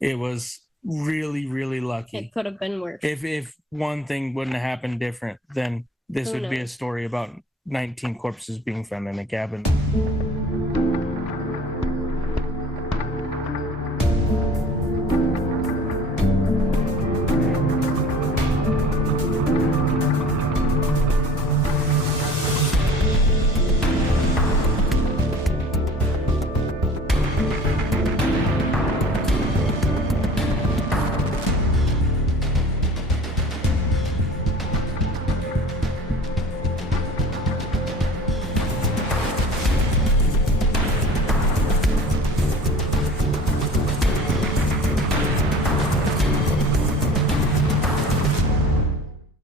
It was really, really lucky. It could have been worse. If one thing wouldn't have happened different, then this Who would be a knows? story about 19 corpses being found in a cabin.